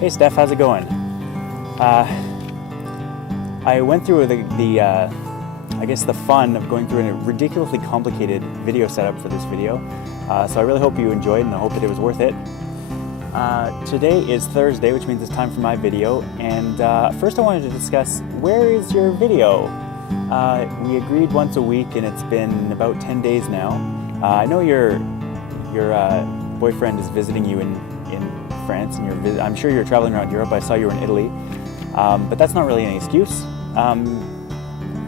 Hey Steph, how's it going? I went through I guess the fun of going through a ridiculously complicated video setup for this video. So I really hope you enjoyed and I hope that it was worth it. Today is Thursday, which means it's time for my video. And first I wanted to discuss, where is your video? We agreed once a week and it's been about 10 days now. I know your boyfriend is visiting you in France, and I'm sure you're traveling around Europe. I saw you were in Italy, but that's not really any excuse.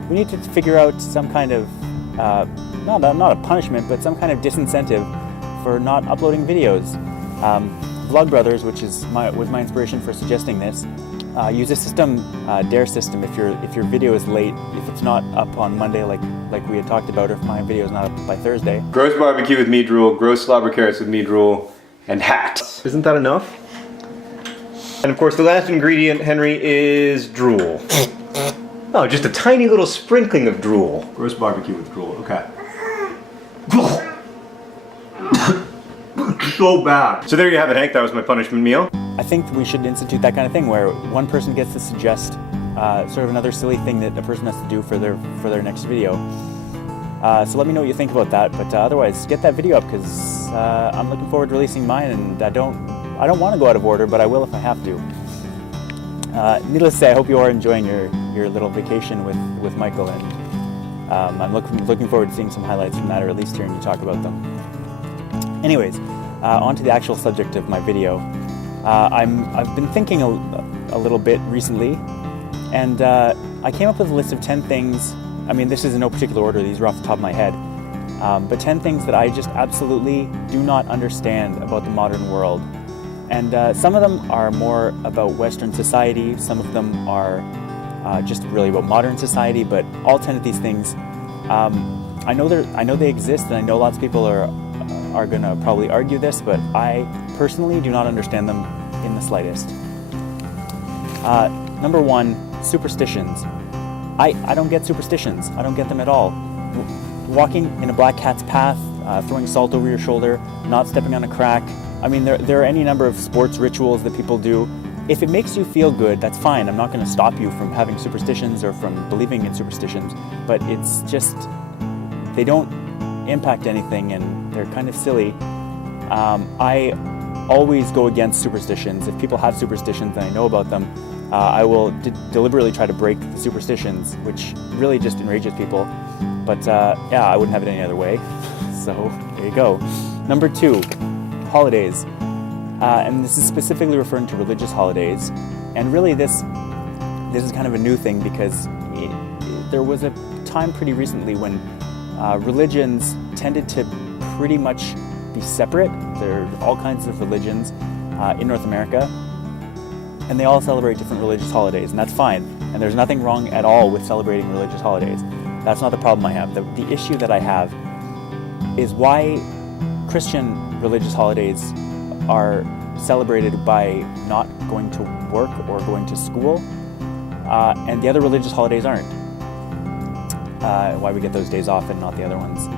We need to figure out some kind of, not a punishment, but some kind of disincentive for not uploading videos. Vlogbrothers, which was my inspiration for suggesting this, use a system, Dare system. If your video is late, if it's not up on Monday like we had talked about, or if my video is not up by Thursday. Gross barbecue with meat drool, gross slobber carrots with meat drool, and hat. Isn't that enough? And of course the last ingredient, Henry, is drool. Oh, just a tiny little sprinkling of drool. Gross barbecue with drool, okay. So bad. So there you have it, Hank, that was my punishment meal. I think we should institute that kind of thing where one person gets to suggest sort of another silly thing that a person has to do for their next video. So let me know what you think about that, but otherwise get that video up, because I'm looking forward to releasing mine, and I don't want to go out of order, but I will if I have to. Needless to say, I hope you are enjoying your little vacation with Michael, and I'm looking forward to seeing some highlights from that, or at least hearing you talk about them. Anyways, on to the actual subject of my video. I've been thinking a little bit recently, and I came up with a list of 10 things. I mean, this is in no particular order, these are off the top of my head, but 10 things that I just absolutely do not understand about the modern world. And some of them are more about Western society, some of them are just really about modern society, but all 10 of these things, I know they exist, and I know lots of people are going to probably argue this, but I personally do not understand them in the slightest. Number one, superstitions. I don't get superstitions. I don't get them at all. Walking in a black cat's path, throwing salt over your shoulder, not stepping on a crack. I mean, there are any number of sports rituals that people do. If it makes you feel good, that's fine. I'm not going to stop you from having superstitions or from believing in superstitions, but it's just, they don't impact anything and they're kind of silly. I always go against superstitions. If people have superstitions and I know about them, I will deliberately try to break the superstitions, which really just enrages people. But yeah, I wouldn't have it any other way. So there you go. Number two, holidays. And this is specifically referring to religious holidays. And really this is kind of a new thing, because there was a time pretty recently when religions tended to pretty much be separate. There are all kinds of religions in North America, and they all celebrate different religious holidays, and that's fine. And there's nothing wrong at all with celebrating religious holidays. That's not the problem I have. The issue that I have is why Christian religious holidays are celebrated by not going to work or going to school, and the other religious holidays aren't. Why we get those days off and not the other ones.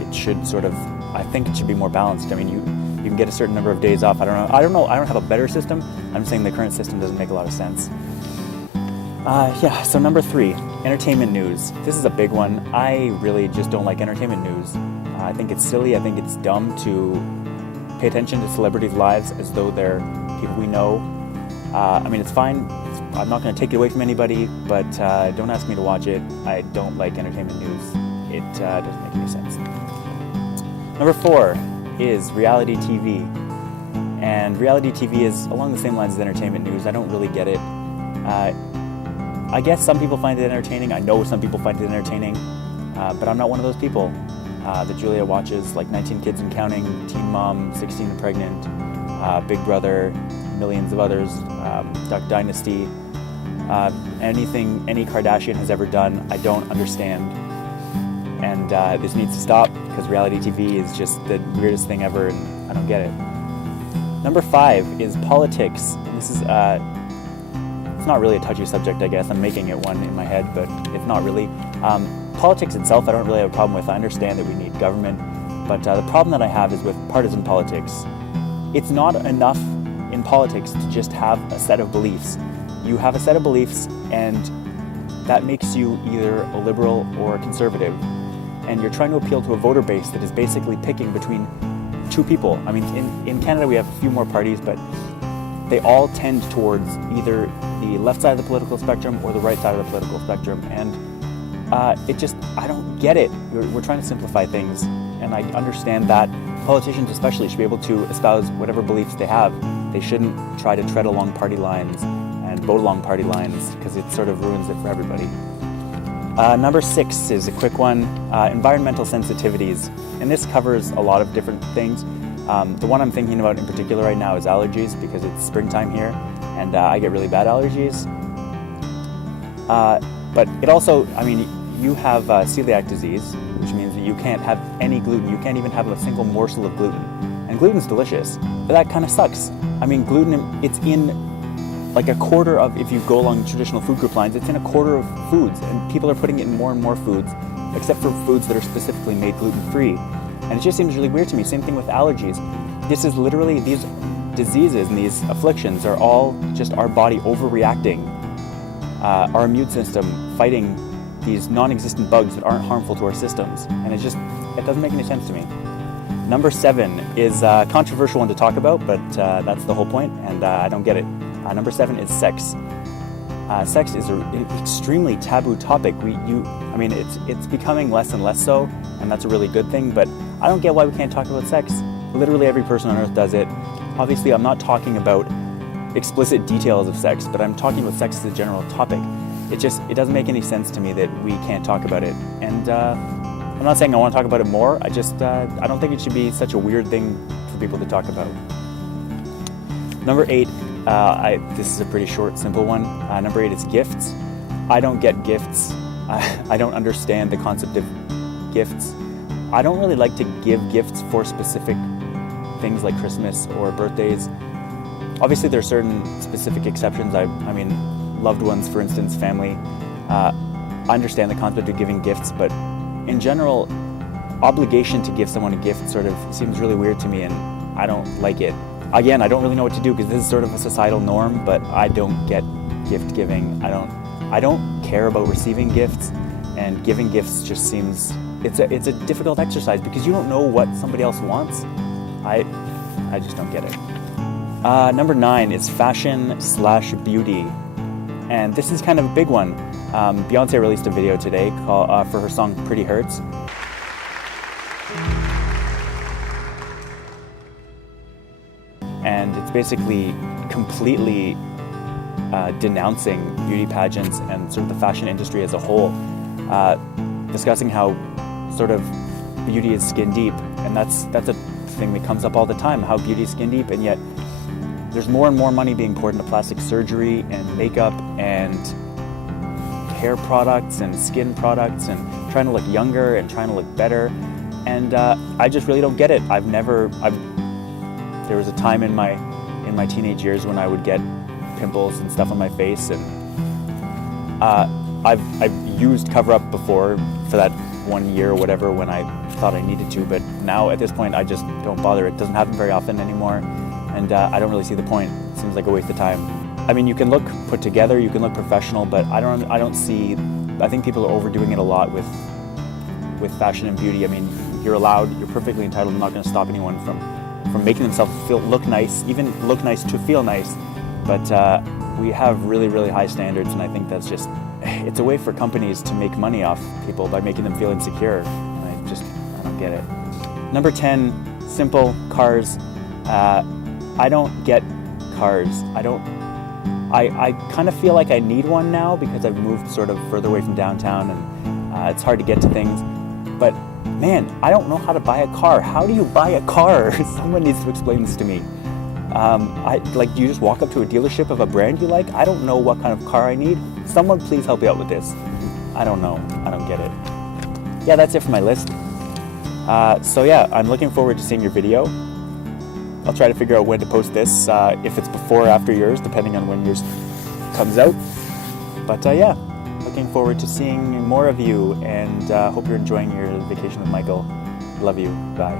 It should sort of, I think it should be more balanced. I mean, you can get a certain number of days off. I don't know. I don't have a better system. I'm saying the current system doesn't make a lot of sense. Yeah, so number three, entertainment news. This is a big one. I really just don't like entertainment news. I think it's silly. I think it's dumb to pay attention to celebrities' lives as though they're people we know. I mean, it's fine. I'm not going to take it away from anybody, but don't ask me to watch it. I don't like entertainment news. It doesn't make any sense. Number four is reality TV. And reality TV is along the same lines as entertainment news. I don't really get it. I guess some people find it entertaining. I know some people find it entertaining, but I'm not one of those people. That Julia watches, like 19 Kids and Counting, Teen Mom, 16 and Pregnant, Big Brother, millions of others, Duck Dynasty, anything any Kardashian has ever done, I don't understand. And this needs to stop, because reality TV is just the weirdest thing ever, and I don't get it. Number five is politics. And this is, it's not really a touchy subject, I guess. I'm making it one in my head, but it's not really. Politics itself, I don't really have a problem with. I understand that we need government, but the problem that I have is with partisan politics. It's not enough, in in politics to just have a set of beliefs. You have a set of beliefs, and that makes you either a liberal or a conservative. And you're trying to appeal to a voter base that is basically picking between two people. I mean, in Canada we have a few more parties, but they all tend towards either the left side of the political spectrum or the right side of the political spectrum. And I don't get it. We're trying to simplify things, and I understand that politicians especially should be able to espouse whatever beliefs they have. They shouldn't try to tread along party lines and vote along party lines, because it sort of ruins it for everybody. Number 6 is a quick one, environmental sensitivities. And this covers a lot of different things. The one I'm thinking about in particular right now is allergies, because it's springtime here, and I get really bad allergies. But it also, I mean, you have celiac disease, which means that you can't have any gluten. You can't even have a single morsel of gluten. And gluten's delicious, but that kind of sucks. I mean, gluten, it's in like a quarter of, if you go along traditional food group lines, it's in a quarter of foods, and people are putting it in more and more foods, except for foods that are specifically made gluten-free. And it just seems really weird to me. Same thing with allergies. This is literally, these diseases and these afflictions are all just our body overreacting, our immune system fighting these non-existent bugs that aren't harmful to our systems. And it doesn't make any sense to me. Number 7 is a controversial one to talk about, but that's the whole point, and I don't get it. Number 7 is sex. Sex is an extremely taboo topic. It's becoming less and less so, and that's a really good thing, but I don't get why we can't talk about sex. Literally every person on earth does it. Obviously, I'm not talking about explicit details of sex, but I'm talking about sex as a general topic. It doesn't make any sense to me that we can't talk about it. And I'm not saying I want to talk about it more, I don't think it should be such a weird thing for people to talk about. Number 8, this is a pretty short, simple one. Number 8 is gifts. I don't get gifts. I don't understand the concept of gifts. I don't really like to give gifts for specific things like Christmas or birthdays. Obviously, there are certain specific exceptions. I mean, loved ones, for instance, family. I understand the concept of giving gifts, but in general, obligation to give someone a gift sort of seems really weird to me, and I don't like it. Again, I don't really know what to do, because this is sort of a societal norm, but I don't get gift giving. I don't care about receiving gifts, and giving gifts just seems, it's a difficult exercise, because you don't know what somebody else wants. I just don't get it. Number 9 is fashion/beauty. And this is kind of a big one. Beyonce released a video today for her song Pretty Hurts. And it's basically completely denouncing beauty pageants and sort of the fashion industry as a whole, discussing how sort of beauty is skin deep. And that's a thing that comes up all the time, how beauty is skin deep, and yet there's more and more money being poured into plastic surgery and makeup and hair products and skin products and trying to look younger and trying to look better. And I just really don't get it. There was a time in my teenage years when I would get pimples and stuff on my face, and I've used cover-up before for that 1 year or whatever when I thought I needed to, but now at this point I just don't bother. It doesn't happen very often anymore. And I don't really see the point. It seems like a waste of time. I mean, you can look put together, you can look professional, but I think people are overdoing it a lot with fashion and beauty. I mean, you're perfectly entitled. I'm not going to stop anyone from making themselves look nice, even look nice to feel nice. But we have really, really high standards, and I think that's just, it's a way for companies to make money off people by making them feel insecure. And I don't get it. Number 10, simple, cars. I don't get cars. I kind of feel like I need one now, because I've moved sort of further away from downtown, and it's hard to get to things. But man, I don't know how to buy a car. How do you buy a car? Someone needs to explain this to me. Do you just walk up to a dealership of a brand you like? I don't know what kind of car I need. Someone please help me out with this. I don't know. I don't get it. Yeah, that's it for my list. So yeah, I'm looking forward to seeing your video. I'll try to figure out when to post this, if it's before or after yours, depending on when yours comes out. But yeah, looking forward to seeing more of you, and hope you're enjoying your vacation with Michael. Love you. Bye.